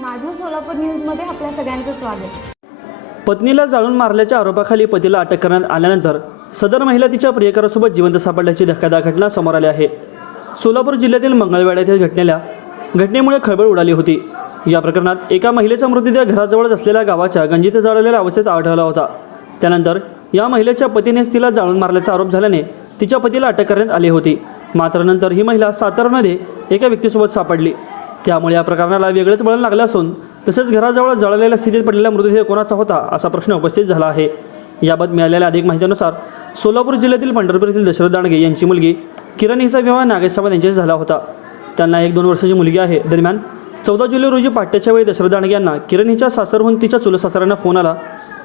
माझं सोलापूर न्यूजमध्ये आपल्या सगळ्यांचं स्वागत. पत्नीला जाळून मारल्याच्या आरोपाखाली पतीला अटक करण्यात आल्यानंतर सदर महिला तिच्या प्रियकरासोबत जिवंत सापडल्याची धक्कादायक घटना समोर आली आहे. सोलापूर जिल्ह्यातील मंगळवेढा येथील घटनेला घटनेमुळे खळबळ उडाली होती. या प्रकरणात एका महिलेचा मृतदेह घराजवळच असलेल्या गावाच्या गंजीत जाळलेल्या अवस्थेत आढळला होता. त्यानंतर या महिलेच्या पतीनेच तिला जाळून मारल्याचा आरोप झाल्याने तिच्या पतीला अटक करण्यात आली होती. मात्र नंतर ही महिला सातारामध्ये एका व्यक्तीसोबत सापडली. त्यामुळे या प्रकरणाला वेगळंच वळण लागले असून तसेच घराजवळ जळलेल्या स्थितीत पडलेला मृतदेह कोणाचा होता असा प्रश्न उपस्थित झाला आहे. याबाबत मिळालेल्या अधिक माहितीनुसार सोलापूर जिल्ह्यातील पंढरपूर येथील दशरथ दांडगे यांची मुलगी किरण हिचा विवाह नागेश सावंत यांच्याशी झाला होता. त्यांना एक दोन वर्षाची मुलगी आहे. दरम्यान चौदा जुलै रोजी पाट्याच्या वेळी दशरथ दांडगे यांना किरण हिच्या सासरहून तिच्या चुलसासऱ्यांना फोन आला.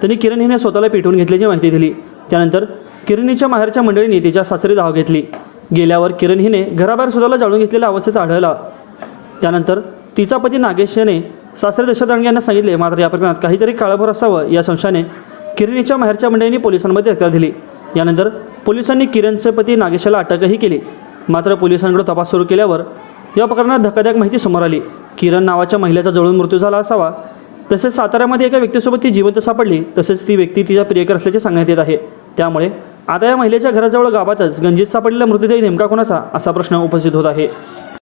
त्यांनी किरण हिने स्वतःला पेटवून घेतल्याची माहिती दिली. त्यानंतर किरण हिच्या माहेरच्या मंडळींनी तिच्या सासरी धाव घेतली. गेल्यावर किरण हिने घराबाहेर स्वतःला जाळून घेतलेल्या अवस्थेत आढळला. त्यानंतर तिचा पती नागेश याने सासरे दशरथ यांना सांगितले मात्र या प्रकरणात काहीतरी काळभर असावं. या संशयाने किरणीच्या माहेरच्या मंडळींनी पोलिसांमध्ये तक्रार दिली यानंतर पोलिसांनी किरणचे पती नागेशाला अटकही केली. मात्र पोलिसांकडे तपास सुरू केल्यावर या प्रकरणात धक्कादायक माहिती समोर आली. किरण नावाच्या महिलेचा जळून मृत्यू झाला असावा. तसेच साताऱ्यामध्ये एका व्यक्तीसोबत ती जिवंत सापडली. तसेच ती व्यक्ती तिच्या प्रियकर असल्याचे सांगण्यात येत आहे. त्यामुळे आता या महिलेच्या घराजवळ गावातच गंजीत सापडलेला मृतदेह नेमका कोणाचा? असा प्रश्न उपस्थित होत आहे.